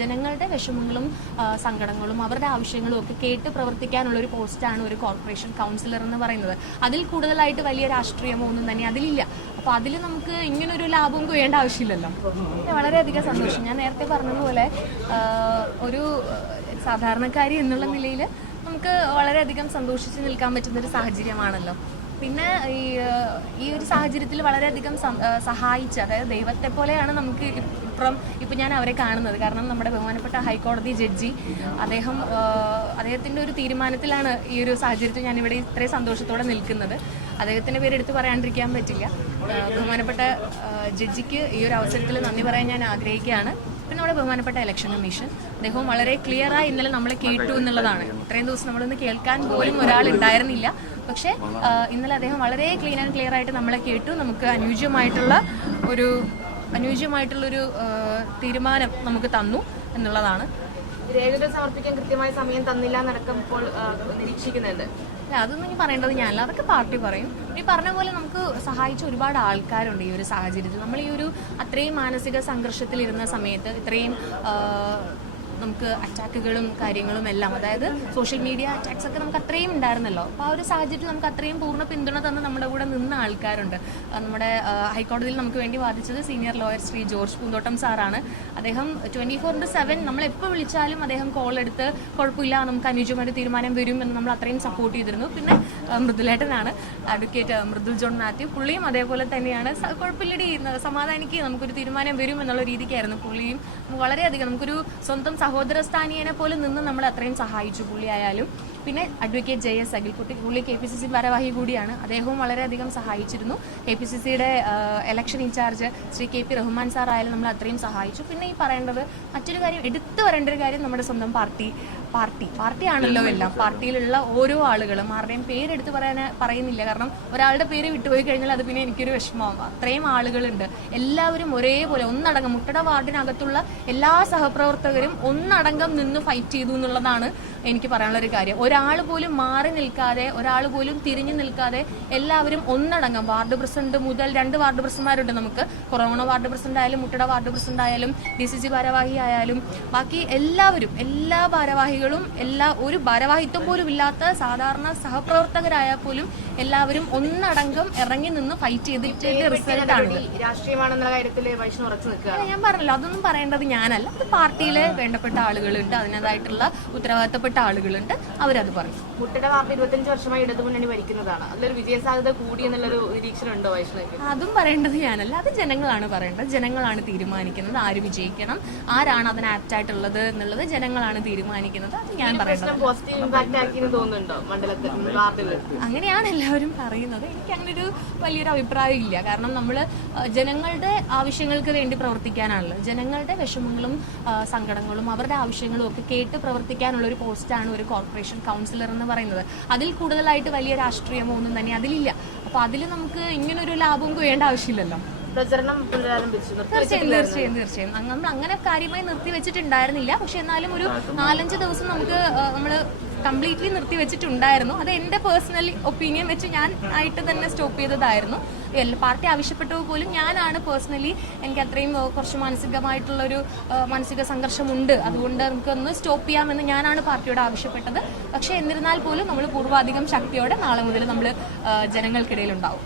ജനങ്ങളുടെ വിഷമങ്ങളും സങ്കടങ്ങളും അവരുടെ ആവശ്യങ്ങളും ഒക്കെ കേട്ട് പ്രവർത്തിക്കാനുള്ള ഒരു പോസ്റ്റാണ് ഒരു കോർപ്പറേഷൻ കൗൺസിലർ എന്ന് പറയുന്നത്. അതിൽ കൂടുതലായിട്ട് വലിയ രാഷ്ട്രീയമോ ഒന്നും തന്നെ അതിലില്ല. അപ്പോൾ അതിൽ നമുക്ക് ഇങ്ങനൊരു ലാഭം കൊയ്യേണ്ട ആവശ്യമില്ലല്ലോ. വളരെയധികം സന്തോഷം. ഞാൻ നേരത്തെ പറഞ്ഞതുപോലെ ഒരു സാധാരണക്കാരി എന്നുള്ള നിലയിൽ നമുക്ക് വളരെയധികം സന്തോഷിച്ച് നിൽക്കാൻ പറ്റുന്ന ഒരു സാഹചര്യമാണല്ലോ. പിന്നെ ഈ ഈ ഒരു സാഹചര്യത്തിൽ വളരെയധികം സഹായിച്ച അതായത് ദൈവത്തെ പോലെയാണ് നമുക്ക് ഇപ്പുറം ഇപ്പം ഞാൻ അവരെ കാണുന്നത്. കാരണം നമ്മുടെ ബഹുമാനപ്പെട്ട ഹൈക്കോടതി ജഡ്ജി അദ്ദേഹം അദ്ദേഹത്തിന്റെ ഒരു തീരുമാനത്തിലാണ് ഈ ഒരു സാഹചര്യത്തിൽ ഞാൻ ഇവിടെ ഇത്രയും സന്തോഷത്തോടെ നിൽക്കുന്നത്. അദ്ദേഹത്തിന്റെ പേര് എടുത്തു പറയാണ്ടിരിക്കാൻ പറ്റില്ല. ബഹുമാനപ്പെട്ട ജഡ്ജിക്ക് ഈ ഒരു അവസരത്തിൽ നന്ദി പറയാൻ ഞാൻ ആഗ്രഹിക്കുകയാണ്. പിന്നെ നമ്മുടെ ബഹുമാനപ്പെട്ട ഇലക്ഷൻ കമ്മീഷൻ അദ്ദേഹവും വളരെ ക്ലിയറായി ഇന്നലെ നമ്മളെ കേട്ടു എന്നുള്ളതാണ്. ഇത്രയും ദിവസം നമ്മളൊന്ന് കേൾക്കാൻ പോലും ഒരാൾ ഉണ്ടായിരുന്നില്ല. പക്ഷേ ഇന്നലെ അദ്ദേഹം വളരെ ക്ലീൻ ആൻഡ് ക്ലിയർ ആയിട്ട് നമ്മളെ കേട്ടു. നമുക്ക് അനുയോജ്യമായിട്ടുള്ള ഒരു അനുയോജ്യമായിട്ടുള്ളൊരു തീരുമാനം നമുക്ക് തന്നു എന്നുള്ളതാണ്. രേഖകൾ സമർപ്പിക്കാൻ കൃത്യമായ സമയം തന്നില്ല എന്നടക്കം ഇപ്പോൾ നിരീക്ഷിക്കുന്നുണ്ട്. അതൊന്നും ഇനി പറയേണ്ടത് ഞാനല്ല അതൊക്കെ പാർട്ടി പറയും. ഈ പറഞ്ഞ പോലെ നമുക്ക് സഹായിച്ച ഒരുപാട് ആൾക്കാരുണ്ട് ഈ ഒരു സാഹചര്യത്തിൽ. നമ്മൾ ഈ ഒരു അത്രയും മാനസിക സംഘർഷത്തിലിരുന്ന സമയത്ത് ഇത്രയും നമുക്ക് അറ്റാക്കുകളും കാര്യങ്ങളും എല്ലാം അതായത് സോഷ്യൽ മീഡിയ അറ്റാക്സ് ഒക്കെ നമുക്ക് അത്രയും ഉണ്ടായിരുന്നല്ലോ. അപ്പോൾ ആ ഒരു സാഹചര്യത്തിൽ നമുക്ക് അത്രയും പൂർണ പിന്തുണ തന്ന് നമ്മുടെ കൂടെ നിന്ന ആൾക്കാരുണ്ട്. നമ്മുടെ ഹൈക്കോടതിയിൽ നമുക്ക് വേണ്ടി വാദിച്ചത് senior lawyer Shri George Poonthottam സാറാണ്. അദ്ദേഹം ട്വന്റി ഫോർ ഇന്റു സെവൻ നമ്മൾ എപ്പോൾ വിളിച്ചാലും അദ്ദേഹം കോൾ എടുത്ത് കുഴപ്പമില്ല നമുക്ക് അനുയോജ്യമായിട്ട് തീരുമാനം വരും എന്ന് നമ്മൾ അത്രയും സപ്പോർട്ട് ചെയ്തിരുന്നു. പിന്നെ മൃദുലേട്ടനാണ് അഡ്വക്കേറ്റ് മൃദുൽ ജോൺ മാത്യു. പുള്ളിയും അതേപോലെ തന്നെയാണ്. കുഴപ്പമില്ലടി സമാധാനിക്ക് നമുക്കൊരു തീരുമാനം വരും എന്നുള്ള രീതിക്കായിരുന്നു പുള്ളിയും. വളരെയധികം നമുക്കൊരു സ്വന്തം സഹോദര സ്ഥാനീയനെ പോലെ നിന്ന് നമ്മൾ അത്രയും സഹായിച്ചു പുള്ളിയായാലും. പിന്നെ അഡ്വക്കേറ്റ് ജെ എസ് അഖിൽകുട്ടി പുള്ളി കെ പി സി സി ഭാരവാഹി കൂടിയാണ്. അദ്ദേഹവും വളരെയധികം സഹായിച്ചിരുന്നു. കെ പി സി സിയുടെ election incharge Shri K P Rahman sir ആയാലും നമ്മൾ അത്രയും സഹായിച്ചു. പിന്നെ ഈ പറയേണ്ടത് മറ്റൊരു കാര്യം എടുത്തു വരേണ്ട ഒരു കാര്യം നമ്മുടെ സ്വന്തം പാർട്ടി പാർട്ടി. പാർട്ടിയാണല്ലോ എല്ലാം. പാർട്ടിയിലുള്ള ഓരോ ആളുകളും ആരുടെയും പേരെടുത്ത് പറയാൻ പറയുന്നില്ല. കാരണം ഒരാളുടെ പേര് വിട്ടുപോയി കഴിഞ്ഞാൽ അത് പിന്നെ എനിക്കൊരു വിഷമമാകും അത്രയും ആളുകളുണ്ട്. എല്ലാവരും ഒരേപോലെ ഒന്നടങ്കം മുട്ടട വാർഡിനകത്തുള്ള എല്ലാ സഹപ്രവർത്തകരും ഒന്നടങ്കം നിന്ന് ഫൈറ്റ് ചെയ്തു എന്നുള്ളതാണ് എനിക്ക് പറയാനുള്ള ഒരു കാര്യം. ഒരാൾ പോലും മാറി നിൽക്കാതെ ഒരാൾ പോലും തിരിഞ്ഞു നിൽക്കാതെ എല്ലാവരും ഒന്നടങ്കം വാർഡ് പ്രസിഡന്റ് മുതൽ രണ്ട് വാർഡ് പ്രസിഡന്റുമാരുണ്ട് നമുക്ക്. കൊറോണ വാർഡ് പ്രസിഡന്റ് ആയാലും മുട്ടട വാർഡ് പ്രസിഡന്റ് ആയാലും ഡി സി സി ഭാരവാഹി ആയാലും ബാക്കി എല്ലാവരും എല്ലാ ഭാരവാഹികളും എല്ലാ ഒരു ഭാരവാഹിത്വം പോലും ഇല്ലാത്ത സാധാരണ സഹപ്രവർത്തകരായ പോലും എല്ലാവരും ഒന്നടങ്കം ഇറങ്ങി നിന്ന് ഫൈറ്റ് ചെയ്തിട്ട് റിസൾട്ട് ആണ് രാഷ്ട്രീയമാണെന്നുള്ള കാര്യത്തിൽ ഞാൻ പറഞ്ഞല്ലോ. അതൊന്നും പറയേണ്ടത് ഞാനല്ല. അത് പാർട്ടിയിലെ വേണ്ടപ്പെട്ട ആളുകളുണ്ട്. അതിനേതായിട്ടുള്ള ഉത്തരവാദിത്തപ്പെട്ട ആളുകളുണ്ട്. അവരത് പറയും. മുട്ടയുടെ വാർത്ത ഇരുപത്തഞ്ച് വർഷമായി ഇടതുമുന്നണി ഭരിക്കുന്നതാണ്. അതിലൊരു വിജയ സാധ്യത കൂടി എന്നുള്ളൊരു നിരീക്ഷണം ഉണ്ടോ വൈഷ്ണവ് അതും പറയേണ്ടത് ഞാനല്ല. അത് ജനങ്ങളാണ് പറയേണ്ടത്. ജനങ്ങളാണ് തീരുമാനിക്കുന്നത്. ആര് വിജയിക്കണം? ആരാണ് അതിന് ആപ്റ്റ് ആയിട്ടുള്ളത് എന്നുള്ളത് ജനങ്ങളാണ് തീരുമാനിക്കുന്നത്. അത് ഞാൻ പറയുന്നത് അങ്ങനെയാണ് എല്ലാവരും പറയുന്നത്. എനിക്ക് അങ്ങനെ ഒരു വലിയൊരു അഭിപ്രായം ഇല്ല. കാരണം നമ്മൾ ജനങ്ങളുടെ ആവശ്യങ്ങൾക്ക് വേണ്ടി പ്രവർത്തിക്കാനാണല്ലോ. ജനങ്ങളുടെ വിഷമങ്ങളും സങ്കടങ്ങളും അവരുടെ ആവശ്യങ്ങളും ഒക്കെ കേട്ട് പ്രവർത്തിക്കാനുള്ള ഒരു പോസ്റ്റാണ് ഒരു കോർപ്പറേഷൻ കൗൺസിലർ എന്ന് പറയുന്നത്. അതിൽ കൂടുതലായിട്ട് വലിയ രാഷ്ട്രീയമോ ഒന്നും തന്നെ അതിലില്ല. അപ്പോൾ അതിൽ നമുക്ക് ഇങ്ങനൊരു ലാഭം കൊയ്യേണ്ട ആവശ്യമില്ലല്ലോ. പ്രചരണം പുനരാരംഭിച്ചു. തീർച്ചയായും തീർച്ചയായും തീർച്ചയായും. നമ്മൾ അങ്ങനെ കാര്യമായി നിർത്തി വെച്ചിട്ടുണ്ടായിരുന്നില്ല. പക്ഷെ എന്നാലും ഒരു നാലഞ്ച് ദിവസം നമുക്ക് നമ്മൾ കംപ്ലീറ്റ്ലി നിർത്തി വെച്ചിട്ടുണ്ടായിരുന്നു. അത് എന്റെ പേഴ്സണൽ ഒപ്പീനിയൻ വെച്ച് ഞാൻ ആയിട്ട് തന്നെ സ്റ്റോപ്പ് ചെയ്തതായിരുന്നു. പാർട്ടി ആവശ്യപ്പെട്ടത് പോലും ഞാനാണ് പേഴ്സണലി എനിക്ക് അത്രയും കുറച്ച് മാനസികമായിട്ടുള്ളൊരു ഒരു മാനസിക സംഘർഷമുണ്ട്. അതുകൊണ്ട് നമുക്കൊന്ന് സ്റ്റോപ്പ് ചെയ്യാമെന്ന് ഞാനാണ് പാർട്ടിയോട് ആവശ്യപ്പെട്ടത്. പക്ഷേ എന്നിരുന്നാൽ പോലും നമ്മൾ പൂർവാധികം ശക്തിയോടെ നാളെ മുതൽ നമ്മൾ ജനങ്ങൾക്കിടയിൽ ഉണ്ടാവും